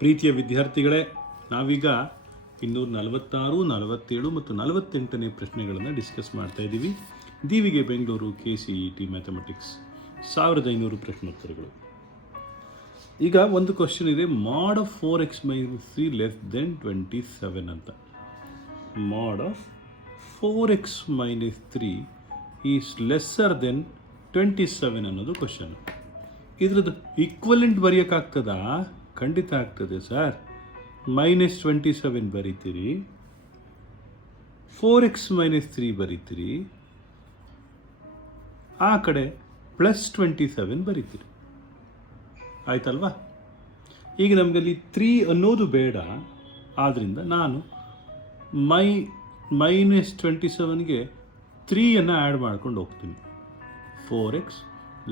ಪ್ರೀತಿಯ ವಿದ್ಯಾರ್ಥಿಗಳೇ, ನಾವೀಗ 246, 47 ಮತ್ತು 48ನೇ ಪ್ರಶ್ನೆಗಳನ್ನು ಡಿಸ್ಕಸ್ ಮಾಡ್ತಾ ಇದ್ದೀವಿ. ದಿವಿಗೆ ಬೆಂಗಳೂರು KCET ಮ್ಯಾಥಮೆಟಿಕ್ಸ್ 1500 ಪ್ರಶ್ನೋತ್ತರಗಳು. ಈಗ ಒಂದು ಕ್ವಶನ್ ಇದೆ, mod of 4x minus 3 less than 27 ಅಂತ. mod of 4x minus 3 is lesser than 27 ಅನ್ನೋದು ಕ್ವಶನ್. ಇದ್ರದ್ದು ಈಕ್ವಲೆಂಟ್ ಬರೆಯೋಕ್ಕಾಗ್ತದಾ? ಖಂಡಿತ ಆಗ್ತದೆ ಸರ್. -27 ಬರೀತೀರಿ, 4x minus 3 ಬರೀತೀರಿ, ಆ ಕಡೆ +27 ಬರೀತೀರಿ. ಆಯ್ತಲ್ವಾ? ಈಗ ನಮಗಲ್ಲಿ 3 ಅನ್ನೋದು ಬೇಡ, ಆದ್ದರಿಂದ ನಾನು -27ಗೆ 3 ಆ್ಯಡ್ ಮಾಡ್ಕೊಂಡು ಹೋಗ್ತೀನಿ. 4x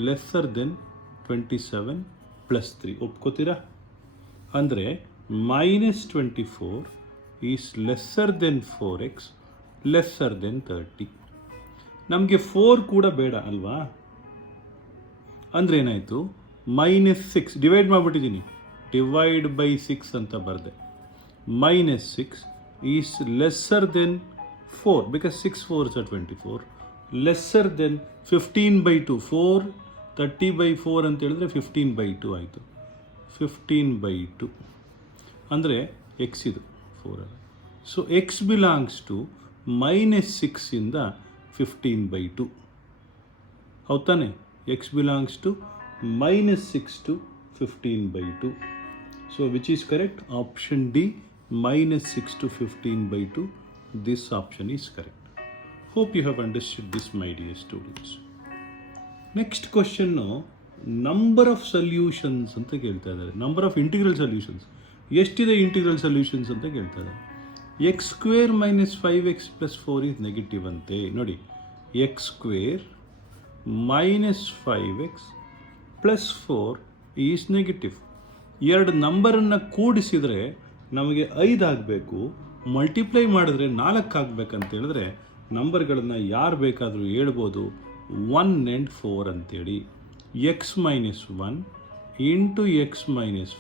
lesser then 27 + 3 ಒಪ್ಕೋತೀರಾ? ಅಂದರೆ -24 is lesser then 4x lesser then 30. ನಮಗೆ 4 ಕೂಡ ಬೇಡ ಅಲ್ವಾ? ಅಂದರೆ ಏನಾಯಿತು, -6 ಡಿವೈಡ್ ಮಾಡಿಬಿಟ್ಟಿದ್ದೀನಿ, ಡಿವೈಡ್ ಬೈ 6 ಅಂತ ಬರೆದೆ. -6 is lesser then 4 because 6 4s are 24, lesser then 15/2. 4 30/4 ಅಂತ ಹೇಳಿದ್ರೆ 15/2 ಆಯಿತು. 15/2 ಅಂದರೆ x ಇದು 4. ಸೊ x ಬಿಲಾಂಗ್ಸ್ ಟು -6 ಇಂದ 15/2. ಹೌದು ತಾನೆ? x belongs to -6 to 15/2. So which is correct? Option D, -6 to 15/2. This option is correct. Hope you have understood this, my dear students. Next question number of solutions ಅಂತ ಕೇಳ್ತಾ ಇದ್ದಾರೆ. Number of integral solutions, ಎಷ್ಟಿದೆ integral solutions ಅಂತ ಕೇಳ್ತಾ ಇದ್ದಾರೆ. x² - 5x + 4 is negative ಅಂತೆ. ನೋಡಿ, x² - 5x + 4 is negative. ಎರಡು ನಂಬರನ್ನು ಕೂಡಿಸಿದರೆ ನಮಗೆ 5 ಆಗಬೇಕು, ಮಲ್ಟಿಪ್ಲೈ ಮಾಡಿದ್ರೆ 4 ಆಗಬೇಕಂತ ಹೇಳಿದ್ರೆ ನಂಬರ್ಗಳನ್ನು ಯಾರು ಬೇಕಾದರೂ ಹೇಳ್ಬೋದು, 1 and 4 ಅಂತೇಳಿ. x - 1 × x -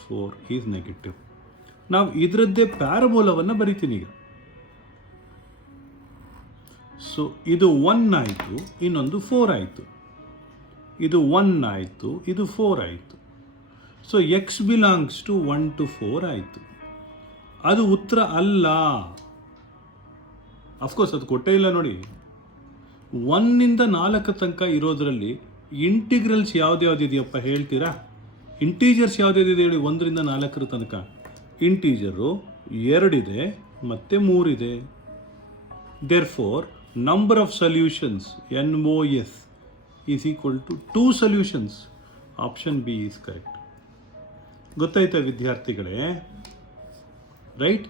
4 is negative. ನಾವು ಇದರದ್ದೇ ಪ್ಯಾರಬೋಲವನ್ನು ಬರಿತೀನಿ ಈಗ. ಸೊ ಇದು 1 ಆಯಿತು, ಇನ್ನೊಂದು 4 ಆಯಿತು. ಇದು 1 ಆಯಿತು, ಇದು 4 ಆಯಿತು. So x belongs to 1 to 4 ಆಯಿತು. ಅದು ಉತ್ತರ ಅಲ್ಲ. ಅಫ್ಕೋರ್ಸ್ ಅದು ಕೊಟ್ಟೇ ಇಲ್ಲ ನೋಡಿ. 1 ಇಂದ 4 ತನಕ ಇರೋದರಲ್ಲಿ ಇಂಟಿಗ್ರಲ್ಸ್ ಯಾವುದ್ಯಾವುದಿದೆಯಪ್ಪ ಹೇಳ್ತೀರಾ? ಇಂಟೀಜರ್ಸ್ ಯಾವುದ್ಯಾವುದಿದೆ ಹೇಳಿ? 1 ರಿಂದ 4 ತನಕ ಇಂಟೀಜರು 2 ಇದೆ ಮತ್ತು 3 ಇದೆ. Therefore number of solutions NOS is equal to 2 solutions. Option B is correct. ಗೊತ್ತಾಯ್ತಾ ವಿದ್ಯಾರ್ಥಿಗಳೇ? ರೈಟ್.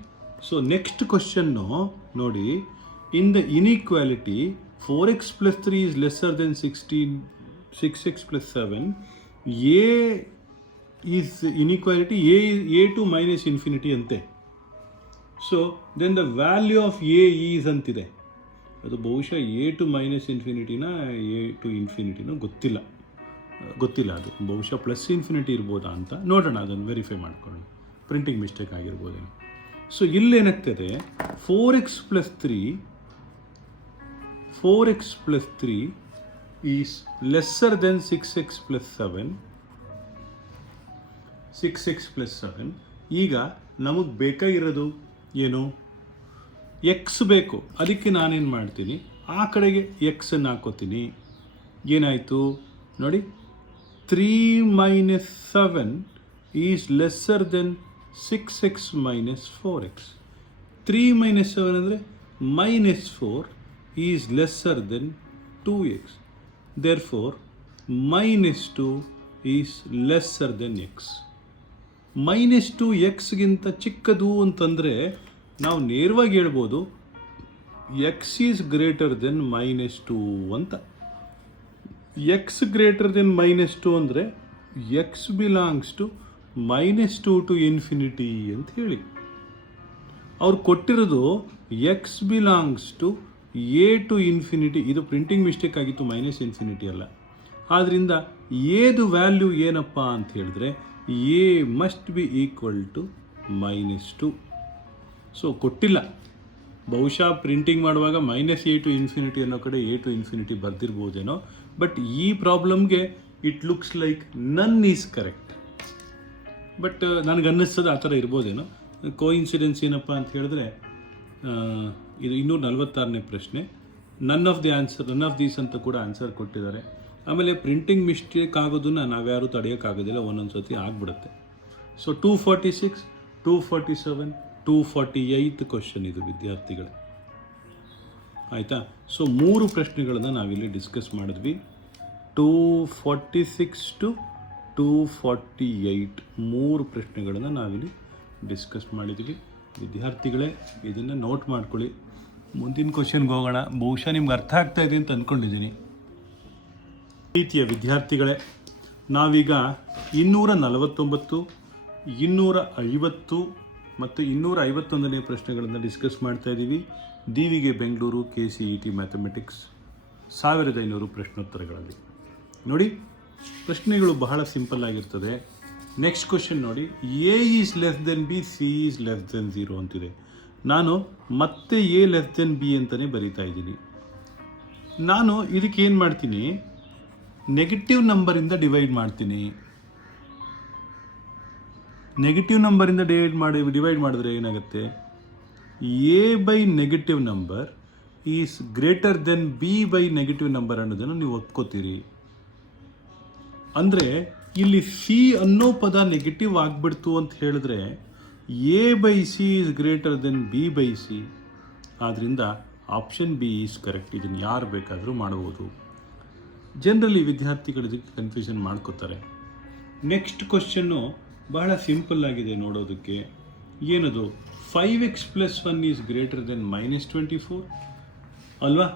ಸೊ ನೆಕ್ಸ್ಟ್ ಕ್ವಶನ್ನು ನೋಡಿ, in the inequality 4x + 3 is lesser than 6x + 7, A is inequality A to -infinity ಅಂತೆ. So then the value of A is ಅಂತಿದೆ. ಅದು ಬಹುಶಃ A to -infinity A to infinity ಗೊತ್ತಿಲ್ಲ. ಅದು ಬಹುಶಃ +∞ ಇರ್ಬೋದಾ ಅಂತ ನೋಡೋಣ, ಅದನ್ನು ವೆರಿಫೈ ಮಾಡ್ಕೊಳ್ಳೋಣ. ಪ್ರಿಂಟಿಂಗ್ ಮಿಸ್ಟೇಕ್ ಆಗಿರ್ಬೋದೇನು. ಸೊ ಇಲ್ಲೇನಾಗ್ತದೆ, 4x + 3 is lesser than 6x + 7. ಈಗ ನಮಗೆ ಬೇಕಾಗಿರೋದು ಏನು? x ಬೇಕು. ಅದಕ್ಕೆ ನಾನೇನು ಮಾಡ್ತೀನಿ, ಆ ಕಡೆಗೆ x ಹಾಕೋತೀನಿ. ಏನಾಯಿತು ನೋಡಿ, 3 - 7 is lesser than 6x - 4x. 3 - 7 ಅಂದರೆ -4 is lesser then 2x. Therefore -2 is lesser then x. -2 x ಚಿಕ್ಕದು ಅಂತಂದರೆ ನಾವು ನೇರವಾಗಿ ಹೇಳ್ಬೋದು x ಈಸ್ ಗ್ರೇಟರ್ ದೆನ್ -2 ಅಂತ. x ಗ್ರೇಟರ್ ದೆನ್ -2 ಅಂದರೆ x belongs to -2 to infinity ಅಂತ ಹೇಳಿ. ಅವ್ರು ಕೊಟ್ಟಿರೋದು x belongs to A to infinity. ಇದು ಪ್ರಿಂಟಿಂಗ್ ಮಿಸ್ಟೇಕ್ ಆಗಿತ್ತು, -∞ ಅಲ್ಲ. ಆದ್ದರಿಂದ ಏದು ವ್ಯಾಲ್ಯೂ ಏನಪ್ಪ ಅಂತ ಹೇಳಿದ್ರೆ A must be equal to -2. So ಕೊಟ್ಟಿಲ್ಲ, ಬಹುಶಃ ಪ್ರಿಂಟಿಂಗ್ ಮಾಡುವಾಗ -a to infinity ಅನ್ನೋ ಕಡೆ a to infinity ಬರ್ದಿರ್ಬೋದೇನೋ. ಬಟ್ ಈ ಪ್ರಾಬ್ಲಮ್ಗೆ ಇಟ್ ಲುಕ್ಸ್ ಲೈಕ್ ನನ್ ಈಸ್ ಕರೆಕ್ಟ್. ಬಟ್ ನನಗೆ ಅನ್ನಿಸ್ತದೆ ಆ ಥರ ಇರ್ಬೋದೇನೋ. ಕೋಇನ್ಸಿಡೆನ್ಸ್ ಏನಪ್ಪ ಅಂತ ಹೇಳಿದ್ರೆ, ಇದು 246ನೇ ಪ್ರಶ್ನೆ. ನನ್ ಆಫ್ ದೀಸ್ ಅಂತ ಕೂಡ ಆನ್ಸರ್ ಕೊಟ್ಟಿದ್ದಾರೆ. ಆಮೇಲೆ ಪ್ರಿಂಟಿಂಗ್ ಮಿಸ್ಟೇಕ್ ಆಗೋದನ್ನು ನಾವ್ಯಾರೂ ತಡೆಯೋಕ್ಕಾಗೋದಿಲ್ಲ, ಒಂದೊಂದು ಸತಿ ಆಗಿಬಿಡುತ್ತೆ. ಸೊ 246, 247, 248 ಕ್ವಶನ್ ಇದು ವಿದ್ಯಾರ್ಥಿಗಳೇ. ಆಯಿತಾ? ಸೊ 3 ಪ್ರಶ್ನೆಗಳನ್ನು ನಾವಿಲ್ಲಿ ಡಿಸ್ಕಸ್ ಮಾಡಿದ್ವಿ. 246 to 248 3 ಪ್ರಶ್ನೆಗಳನ್ನು ನಾವಿಲ್ಲಿ ಡಿಸ್ಕಸ್ ಮಾಡಿದ್ವಿ. ವಿದ್ಯಾರ್ಥಿಗಳೇ, ಇದನ್ನು ನೋಟ್ ಮಾಡ್ಕೊಳ್ಳಿ. ಮುಂದಿನ ಕ್ವಶನ್ಗೆ ಹೋಗೋಣ. ಬಹುಶಃ ನಿಮ್ಗೆ ಅರ್ಥ ಆಗ್ತಾ ಇದೆ ಅಂತ ಅಂದ್ಕೊಂಡಿದ್ದೀನಿ. ರೀತಿಯ ವಿದ್ಯಾರ್ಥಿಗಳೇ, ನಾವೀಗ 249, 250 ಮತ್ತು 251ನೇ ಪ್ರಶ್ನೆಗಳನ್ನು ಡಿಸ್ಕಸ್ ಮಾಡ್ತಾ ಇದ್ದೀವಿ. ಡಿವಿಗೆ ಬೆಂಗಳೂರು KCET ಮ್ಯಾಥಮೆಟಿಕ್ಸ್ 1500 ಪ್ರಶ್ನೋತ್ತರಗಳಲ್ಲಿ. ನೋಡಿ, ಪ್ರಶ್ನೆಗಳು ಬಹಳ ಸಿಂಪಲ್ ಆಗಿರ್ತದೆ. ನೆಕ್ಸ್ಟ್ ಕ್ವಶನ್ ನೋಡಿ, A is less then B, C is less then 0 ಅಂತಿದೆ. ನಾನು ಮತ್ತೆ A ಲೆಸ್ ದೆನ್ B ಅಂತಲೇ ಬರೀತಾ ಇದ್ದೀನಿ. ನಾನು ಇದಕ್ಕೆ ಏನು ಮಾಡ್ತೀನಿ, ನೆಗೆಟಿವ್ ನಂಬರಿಂದ ಡಿವೈಡ್ ಮಾಡ್ತೀನಿ. ನೆಗೆಟಿವ್ ನಂಬರಿಂದ ಡಿವೈಡ್ ಮಾಡಿದ್ರೆ ಏನಾಗುತ್ತೆ, A by negative number is greater then B by negative number ಅನ್ನೋದನ್ನು ನೀವು ಒಪ್ಕೋತೀರಿ. ಅಂದರೆ ಇಲ್ಲಿ C ಅನ್ನೋ ಪದ ನೆಗೆಟಿವ್ ಆಗಿಬಿಡ್ತು ಅಂತ ಹೇಳಿದ್ರೆ A by C is greater then B by C. ಆದ್ದರಿಂದ ಆಪ್ಷನ್ B ಈಸ್ ಕರೆಕ್ಟ್. ಇದನ್ನು ಯಾರು ಬೇಕಾದರೂ ಮಾಡ್ಬೋದು. ಜನರಲಿ ವಿದ್ಯಾರ್ಥಿಗಳು ಇದಕ್ಕೆ ಕನ್ಫ್ಯೂಷನ್ ಮಾಡ್ಕೋತಾರೆ. ನೆಕ್ಸ್ಟ್ ಕ್ವಶನ್ನು ಬಹಳ ಸಿಂಪಲ್ ಆಗಿದೆ ನೋಡೋದಕ್ಕೆ. ಏನದು, 5x + 1 ಈಸ್ ಗ್ರೇಟರ್ ದೆನ್ -24 ಅಲ್ವಾ?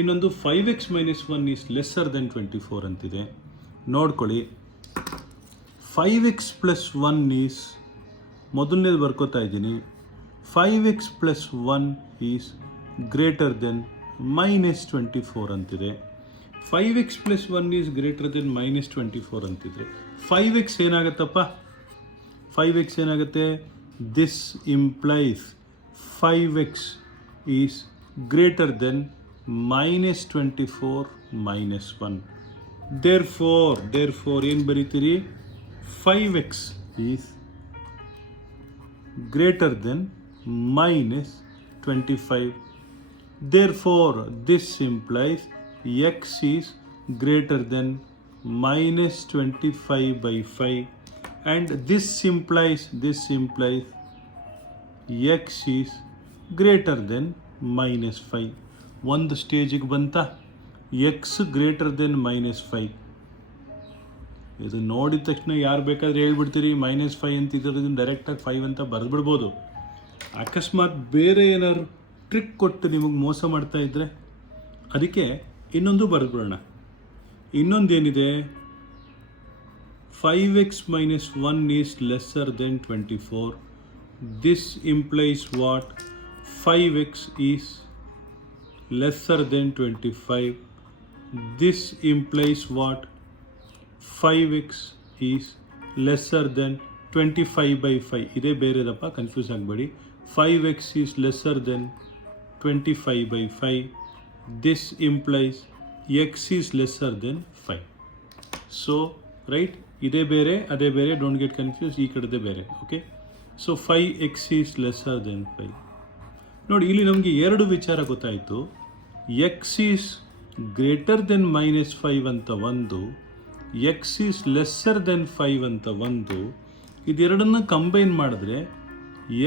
ಇನ್ನೊಂದು 5x - 1 ಈಸ್ ಲೆಸ್ಸರ್ ದೆನ್ 24 ಅಂತಿದೆ. ನೋಡ್ಕೊಳ್ಳಿ, 5x + 1 ಈಸ್ ಮೊದಲನೇದು ಬರ್ಕೋತಾ ಇದ್ದೀನಿ. 5x + 1 ಈಸ್ ಗ್ರೇಟರ್ ದೆನ್ -24 ಅಂತಿದೆ. 5x + 1 ಈಸ್ ಗ್ರೇಟರ್ ದೆನ್ -24 ಅಂತಿದ್ರೆ 5x ಏನಾಗುತ್ತಪ್ಪ? 5x ಏನಾಗುತ್ತೆ? This implies 5x is greater then -24 - 1. Therefore ಏನು ಬರೀತೀರಿ? 5x is greater then -25. Therefore, this implies x is greater than -25/5, and this implies x is greater than -5. ಒಂದು ಸ್ಟೇಜಿಗೆ ಬಂತ, x greater than -5. ಇದು ನೋಡಿದ ತಕ್ಷಣ ಯಾರು ಬೇಕಾದರೆ ಹೇಳ್ಬಿಡ್ತೀರಿ -5 ಅಂತ ಇದ್ರದ್ದು ಡೈರೆಕ್ಟಾಗಿ 5 ಅಂತ ಬರೆದ್ಬಿಡ್ಬೋದು. ಅಕಸ್ಮಾತ್ ಬೇರೆ ಏನಾದ್ರು ಟ್ರಿಕ್ ಕೊಟ್ಟು ನಿಮಗೆ ಮೋಸ ಮಾಡ್ತಾ ಇದ್ದರೆ ಅದಕ್ಕೆ ಇನ್ನೊಂದು ಬರೆದ್ಬಿಡೋಣ. ಇನ್ನೊಂದೇನಿದೆ, 5x - 1 is lesser than 24. This implies what? 5x is lesser than 25. This implies what? 5x is lesser than 25/5. ಇದೇ ಬೇರೆದಪ್ಪ, ಕನ್ಫ್ಯೂಸ್ ಆಗಬೇಡಿ. 5x is lesser than 25/5. This implies x is lesser than 5. So, right, ಇದೇ ಬೇರೆ ಅದೇ ಬೇರೆ, don't get confuse, ಈ ಕಡೆದೇ ಬೇರೆ. Okay, so 5x is lesser than 5. ನೋಡಿ, ಇಲ್ಲಿ ನಮಗೆ ಎರಡು ವಿಚಾರ ಗೊತ್ತಾಯಿತು. x is greater than -5 ಅಂತ ಒಂದು, x is lesser than 5 ಅಂತ ಒಂದು. ಇದೆರಡನ್ನು ಕಂಬೈನ್ ಮಾಡಿದ್ರೆ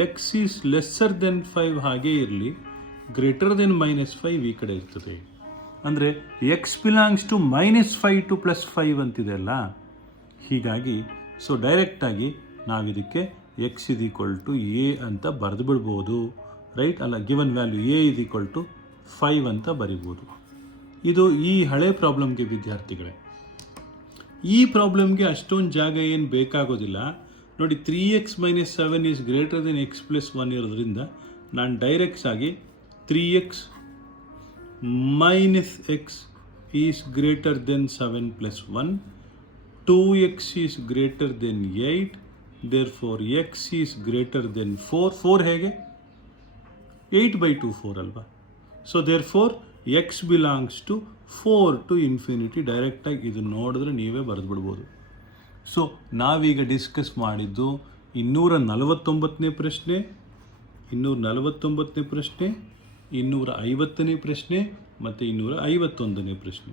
x is lesser than 5 ಹಾಗೇ ಇರಲಿ, ಗ್ರೇಟರ್ ದೆನ್ -5 ಈ ಕಡೆ ಇರ್ತದೆ. ಅಂದರೆ x ಬಿಲಾಂಗ್ಸ್ ಟು -5 to +5 ಅಂತಿದೆ ಅಲ್ಲ. ಹೀಗಾಗಿ ಸೊ ಡೈರೆಕ್ಟಾಗಿ ನಾವಿದಕ್ಕೆ x = a ಅಂತ ಬರೆದು ಬಿಡ್ಬೋದು. ರೈಟ್ ಅಲ್ಲ, ಗಿವನ್ ವ್ಯಾಲ್ಯೂ a = 5 ಅಂತ ಬರಿಬೋದು. ಇದು ಈ ಹಳೆ ಪ್ರಾಬ್ಲಮ್ಗೆ ವಿದ್ಯಾರ್ಥಿಗಳೇ. ಈ ಪ್ರಾಬ್ಲಮ್ಗೆ ಅಷ್ಟೊಂದು ಜಾಗ ಏನು ಬೇಕಾಗೋದಿಲ್ಲ. ನೋಡಿ, 3x - 7 is greater then x + 1 ಇರೋದ್ರಿಂದ ನಾನು ಡೈರೆಕ್ಟ್ಸ್ ಆಗಿ 3x - x is greater than 7 + 1, 2x is greater than 8, therefore x is greater than 4 ಹೇಗೆ 8/2 4 ಅಲ್ವಾ. So therefore x belongs to 4 to infinity. ಡೈರೆಕ್ಟಾಗಿ ಇದು ನೋಡಿದ್ರೆ ನೀವೇ ಬರೆದ್ಬಿಡ್ಬೋದು. ಸೊ ನಾವೀಗ ಡಿಸ್ಕಸ್ ಮಾಡಿದ್ದು 249ನೇ ಪ್ರಶ್ನೆ, 249ನೇ ಪ್ರಶ್ನೆ, 250ನೇ ಪ್ರಶ್ನೆ ಮತ್ತು 251ನೇ ಪ್ರಶ್ನೆ.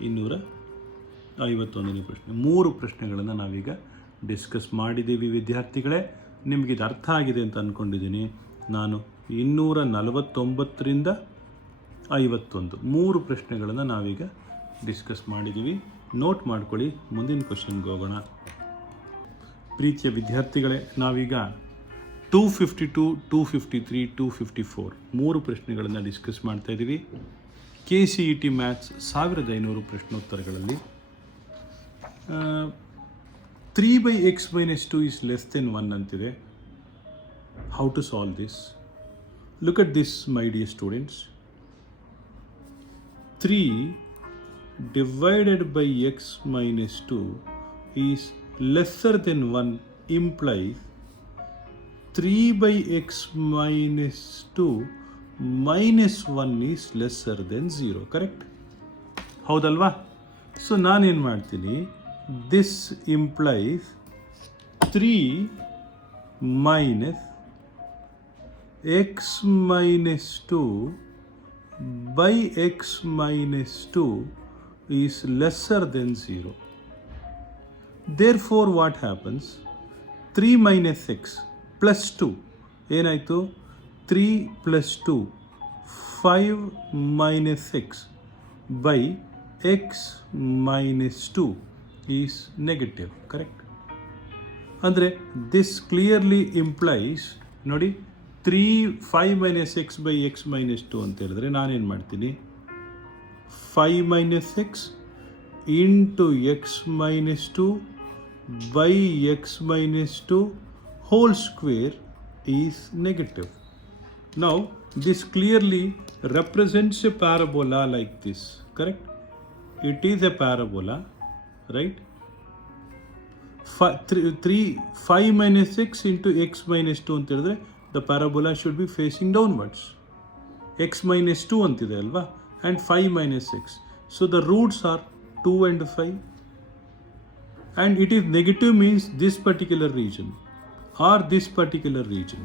251ನೇ ಪ್ರಶ್ನೆ 3 ಪ್ರಶ್ನೆಗಳನ್ನು ನಾವೀಗ ಡಿಸ್ಕಸ್ ಮಾಡಿದ್ದೀವಿ ವಿದ್ಯಾರ್ಥಿಗಳೇ. ನಿಮಗಿದು ಅರ್ಥ ಆಗಿದೆ ಅಂತ ಅಂದ್ಕೊಂಡಿದ್ದೀನಿ. ನಾನು 249ರಿಂದ 51 3 ಪ್ರಶ್ನೆಗಳನ್ನು ನಾವೀಗ ಡಿಸ್ಕಸ್ ಮಾಡಿದ್ದೀವಿ. ನೋಟ್ ಮಾಡ್ಕೊಳ್ಳಿ. ಮುಂದಿನ ಕ್ವಶನ್ಗೆ ಹೋಗೋಣ. ಪ್ರೀತಿಯ ವಿದ್ಯಾರ್ಥಿಗಳೇ, ನಾವೀಗ 252, 253, 254 3 ಪ್ರಶ್ನೆಗಳನ್ನು ಡಿಸ್ಕಸ್ ಮಾಡ್ತಾ ಇದ್ದೀವಿ. KCET maths 1500 ಪ್ರಶ್ನೋತ್ತರಗಳಲ್ಲಿ 3/x - 2 is less than 1 ಅಂತಿದೆ. How to solve this? Look at this, my dear students. 3 divided by x minus 2 is lesser than 1 implies 3/x minus 2 minus 1 is lesser than 0. Correct? ಹೌದಲ್ವಾ? So ನಾನೇನು ಮಾಡ್ತೀನಿ, this implies 3 minus x minus 2 by x minus 2 is lesser than 0. Therefore what happens? 3 minus x plus 2 ಏನಾಯಿತು? 3 plus 2 5 minus x by x minus 2 is negative. Correct? ಅಂದರೆ this clearly implies, ನೋಡಿ 5 minus x by x minus 2 ಅಂತ ಹೇಳಿದ್ರೆ ನಾನೇನು ಮಾಡ್ತೀನಿ, 5 minus x into x minus 2 by x minus 2 whole square is negative. Now this clearly represents a parabola like this. Correct? It is a parabola, right? 5 minus x into x minus 2 ಅಂತ ಹೇಳಿದ್ರೆ the parabola should be facing downwards. x minus 2 ಅಂತಿದೆ ಅಲ್ವಾ, and 5 minus x. So the roots are 2 and 5. And it is negative means this particular region or this particular region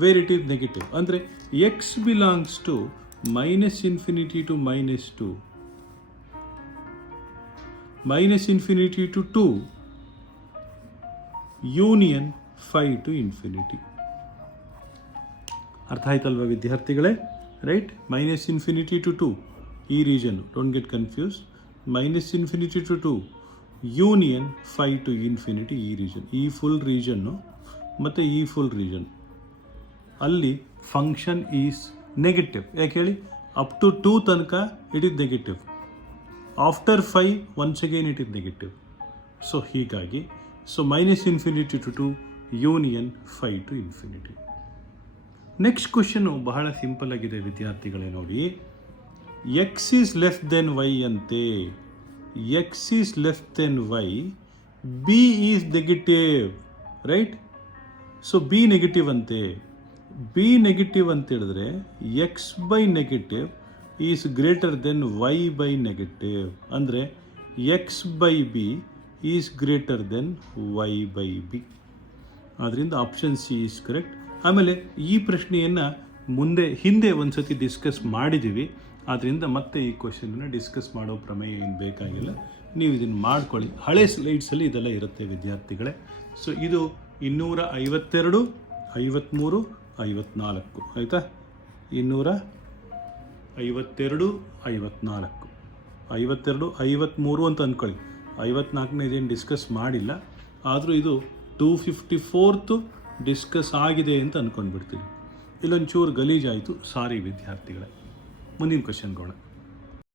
where it is negative. ಅಂದರೆ x belongs to minus infinity to minus 2, minus infinity to 2, union 5 to infinity. ಅರ್ಥ ಆಯ್ತಲ್ವ ವಿದ್ಯಾರ್ಥಿಗಳೇ? Right? Minus infinity to 2 ಈ region, don't get confuse. Minus infinity to 2 union 5 to infinity ಈ region, ಈ full ರೀಜನ್ನು ಮತ್ತು ಈ full region ಅಲ್ಲಿ function is negative. ಯಾಕೆ ಹೇಳಿ? ಅಪ್ ಟು 2 ತನಕ it is negative, after 5 once again it is negative. So ಹೀಗಾಗಿ minus infinity to 2 union 5 to infinity. Next question ಬಹಳ ಸಿಂಪಲ್ ಆಗಿದೆ ವಿದ್ಯಾರ್ಥಿಗಳೇ. ನೋಡಿ, x is less than y ಅಂತೆ. X is less than y, b is negative, right? So b negative ಅಂತೆ. B negative ಅಂತ ಹೇಳಿದ್ರೆ x by negative is greater than y by negative. ಅಂದರೆ x by b is greater than y by b. ಆದ್ದರಿಂದ option C is correct. ಆಮೇಲೆ ಈ ಪ್ರಶ್ನೆಯನ್ನು ಹಿಂದೆ ಒಂದು ಸತಿ ಡಿಸ್ಕಸ್ ಮಾಡಿದ್ದೀವಿ, ಆದ್ದರಿಂದ ಮತ್ತೆ ಈ ಕ್ವಶನನ್ನು ಡಿಸ್ಕಸ್ ಮಾಡೋ ಪ್ರಮೇಯ ಏನು ಬೇಕಾಗಿಲ್ಲ. ನೀವು ಇದನ್ನು ಮಾಡ್ಕೊಳ್ಳಿ. ಹಳೆ ಸ್ಲೈಡ್ಸಲ್ಲಿ ಇದೆಲ್ಲ ಇರುತ್ತೆ ವಿದ್ಯಾರ್ಥಿಗಳೇ. ಸೊ ಇದು 252, 53, 54 ಆಯಿತಾ? 252, 54, 52, 53 ಅಂತ ಅಂದ್ಕೊಳ್ಳಿ. 54ನೇ ಇದೇನು ಡಿಸ್ಕಸ್ ಮಾಡಿಲ್ಲ, ಆದರೂ ಇದು 254 ಡಿಸ್ಕಸ್ ಆಗಿದೆ ಅಂತ ಅಂದ್ಕೊಂಡ್ಬಿಡ್ತೀನಿ. ಇಲ್ಲೊಂಚೂರು ಗಲೀಜಾಯಿತು, ಸಾರಿ ವಿದ್ಯಾರ್ಥಿಗಳೇ. ಮುಂದಿನ ಕ್ವಶನ್ಗೋಣ.